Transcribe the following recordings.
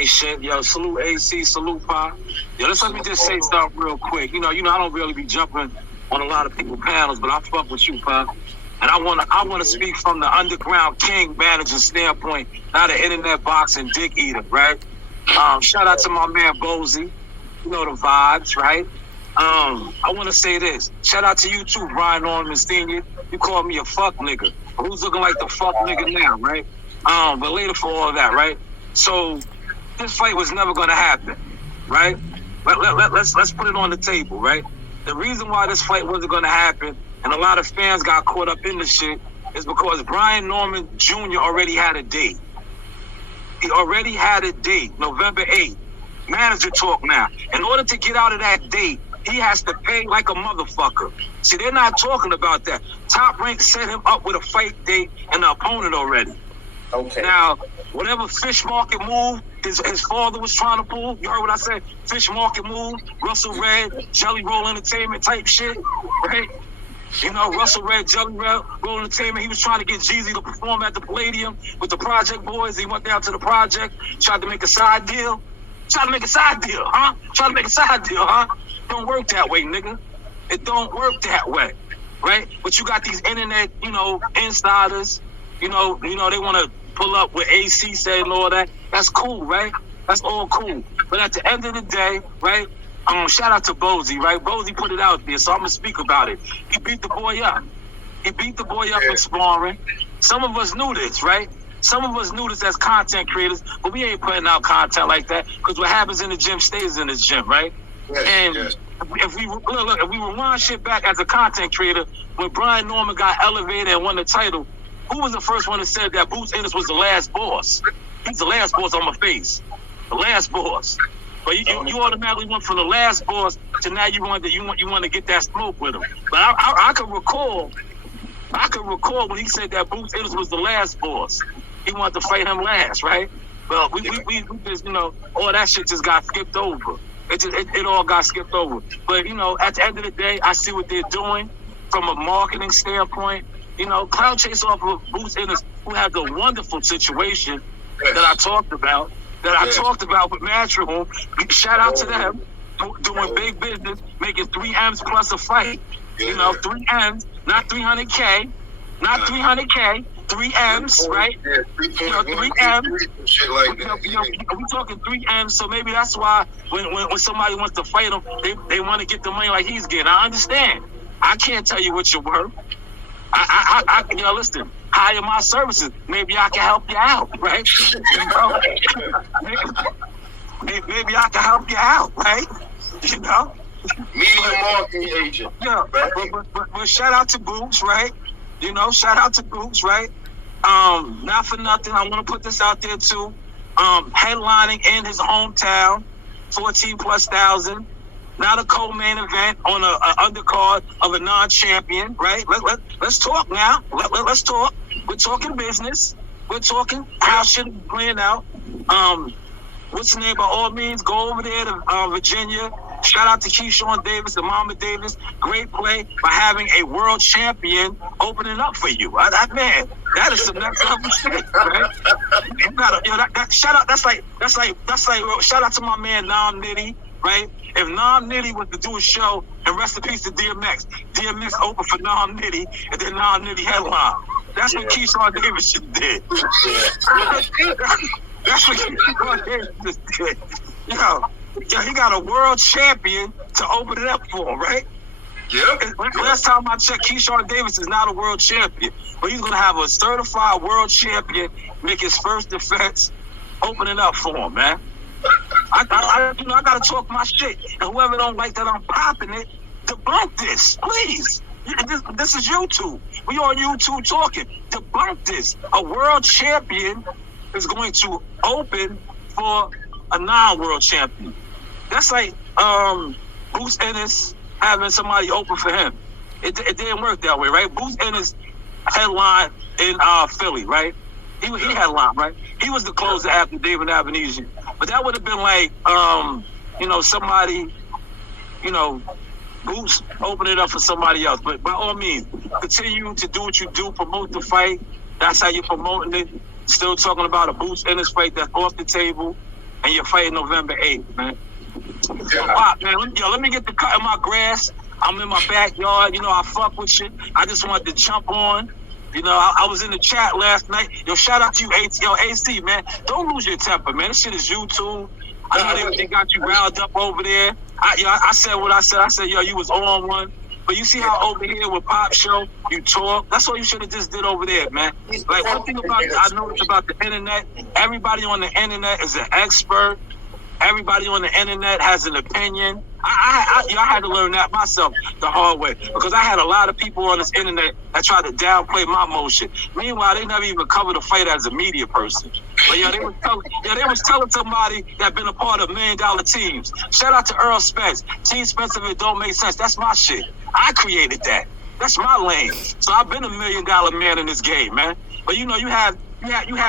ain't shit. Yo, salute AC, salute Pop. Yo, let me just say something real quick. You know, I don't really be jumping on a lot of people's panels, but I fuck with you, Pop. And I wanna speak from the underground king manager standpoint, not an internet boxing dick eater, right? Shout out to my man Bozy. You know the vibes, right? I want to say this. Shout out to you too, Brian Norman Sr. You called me a fuck nigga. Who's looking like the fuck nigga now, right? But later for all of that, right? So this fight was never gonna happen, right? Let's put it on the table, right? The reason why this fight wasn't gonna happen, and a lot of fans got caught up in the shit, is because Brian Norman Jr. already had a date. He already had a date, November 8th. Manager talk now. In order to get out of that date, he has to pay like a motherfucker. See, they're not talking about that. Top Rank set him up with a fight date and the opponent already. Okay. Now, whatever fish market move his father was trying to pull, you heard what I said? Fish market move, Russell Red, Jelly Roll Entertainment type shit, right? You know, Russell Red, Jelly Roll Entertainment, he was trying to get Jeezy to perform at the Palladium with the Project Boys. He went down to the Project, tried to make a side deal. Trying to make a side deal, huh? Don't work that way, nigga. It don't work that way, right? But you got these internet, insiders, they want to pull up what AC said and all that. That's cool, right? That's all cool. But at the end of the day, right? Shout out to Bozy, right? Bozy put it out there, so I'm gonna speak about it. He beat the boy up. In sparring. Some of us knew this, right? Some of us knew this as content creators, but we ain't putting out content like that because what happens in the gym stays in the gym, right? Yes, and yes. If we rewind shit back as a content creator, when Brian Norman got elevated and won the title, who was the first one that said that Boots Ennis was the last boss? He's the last boss on my face, the last boss. But you automatically went from the last boss to now you want to get that smoke with him. But I can recall when he said that Boots Ennis was the last boss. He wanted to fight him last, right? Well, we just, all that shit just got skipped over. It all got skipped over. But, at the end of the day, I see what they're doing from a marketing standpoint. Cloud chase off of Boots Ennis, who had the wonderful situation that I talked about, with Matchroom. Shout out to them, doing big business, making 3 M's plus a fight. 3 M's, not 300K, 3 M's, right? Yeah, 3 M's. Shit like that. We talking 3 M's, so maybe that's why when somebody wants to fight him, they want to get the money like he's getting. I understand. I can't tell you what you're worth. Listen, hire my services. Maybe I can help you out, right? Maybe I can help you out, right? Media marketing agent. Yeah, but shout out to Boots, right? Shout out to Boots, right? Not for nothing, I want to put this out there too. Headlining in his hometown, 14,000+. Not a co-main event on a undercard of a non-champion, right? Let's talk now. Let's talk. We're talking business. We're talking how shit is playing out. What's the name? By all means, go over there to Virginia. Shout out to Keyshawn Davis and Mama Davis. Great play by having a world champion opening up for you. That is some next level shit, right? You gotta, shout out. That's like. Shout out to my man Nam Nitty, right? If Nam Nitty was to do a show, and rest in peace to DMX. DMX opened for Nam Nitty, and then Nam Nitty headline. That's what Keyshawn Davis just did. That's what Keyshawn Davis just did. He got a world champion to open it up for him, right? Yep. Last time I checked, Keyshawn Davis is not a world champion, but he's gonna have a certified world champion make his first defense, open it up for him, man. I gotta talk my shit, and whoever don't like that I'm popping it, debunk this, please. This is YouTube. We on YouTube talking. Debunk this. A world champion is going to open for a non-world champion. That's like Boots Ennis having somebody open for him. It didn't work that way, right? Boots Ennis headline in Philly, right? He headline, right? He was the closer after David Avenesian. But that would have been like, somebody, Boots open it up for somebody else. But by all means, continue to do what you do, promote the fight. That's how you're promoting it. Still talking about a Boots Ennis fight that's off the table. and you're fighting November 8th, man. Yeah. Pop, man, let me get the cut in my grass. I'm in my backyard. You know, I fuck with you. I just wanted to jump on. You know, I was in the chat last night. Yo, shout out to you, AC, man. Don't lose your temper, man. This shit is YouTube. I know they got you riled up over there. I said what I said. I said, yo, you was on one. But you see how over here with Pop Show, you talk. That's what you should have just did over there, man. Like, one thing about I noticed about the internet, everybody on the internet is an expert. Everybody on the internet has an opinion. I had to learn that myself the hard way because I had a lot of people on this internet that tried to downplay my motion. Meanwhile, they never even covered a fight as a media person. But they was telling somebody that been a part of $1 million teams. Shout out to Earl Spence. Team Spence, if it don't make sense, that's my shit. I created that. That's my lane. So I've been $1 million man in this game, man. But you know, you have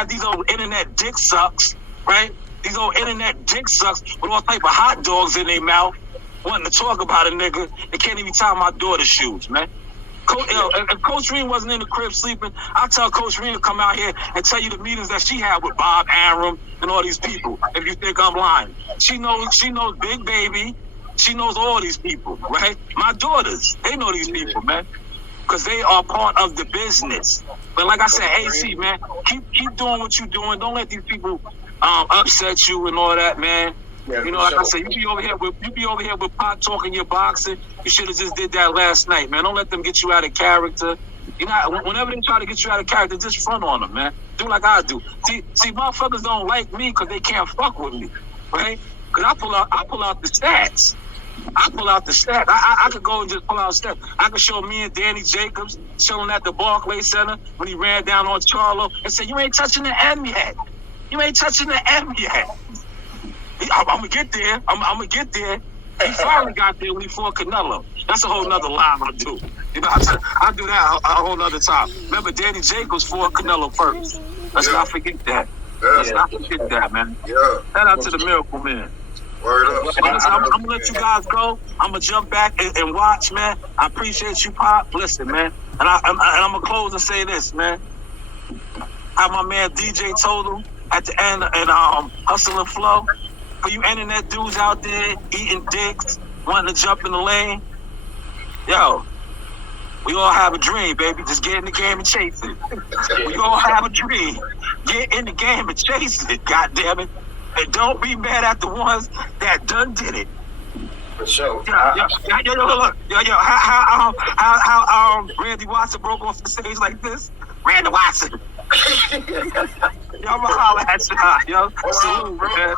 these old internet dick sucks, right? These old internet dick sucks with all type of hot dogs in their mouth, wanting to talk about a nigga. They can't even tie my daughter's shoes, man. If Coach Reen wasn't in the crib sleeping, I'll tell Coach Reen to come out here and tell you the meetings that she had with Bob Arum and all these people, if you think I'm lying. She knows Big Baby. She knows all these people, right? My daughters, they know these people, man, because they are part of the business. But like I said, AC, man, keep doing what you're doing. Don't let these people upset you and all that, man. Yeah, you know, like I said, you be over here with Pop talking your boxing. You should have just did that last night, man. Don't let them get you out of character. You know, whenever they try to get you out of character, just front on them, man. Do like I do. See, motherfuckers don't like me because they can't fuck with me, right? Because I pull out the stats. I could go and just pull out stats. I could show me and Danny Jacobs chilling at the Barclays Center when he ran down on Charlo and said, "You ain't touching the M yet. You ain't touching the M yet." I'm gonna get there. I'm gonna get there. He finally got there when he fought Canelo. That's a whole nother line I do. You know, I do that a whole nother time. Remember, Danny Jacobs fought Canelo first. Let's not forget that. Let's not forget that, man. Shout out to the Miracle Man. Word up. I'm gonna let you guys go. I'm gonna jump back and watch, man. I appreciate you, Pop. Listen, man. And I'm gonna close and say this, man. How my man DJ told him at the end and Hustle and Flow. For you internet dudes out there eating dicks, wanting to jump in the lane, yo, we all have a dream, baby. Just get in the game and chase it. We all have a dream. Get in the game and chase it, goddammit. And don't be mad at the ones that done did it. For sure. Yo, how Randy Watson broke off the stage like this? Randy Watson. Yo, I'm gonna holler at y'all, yo. Salute, man.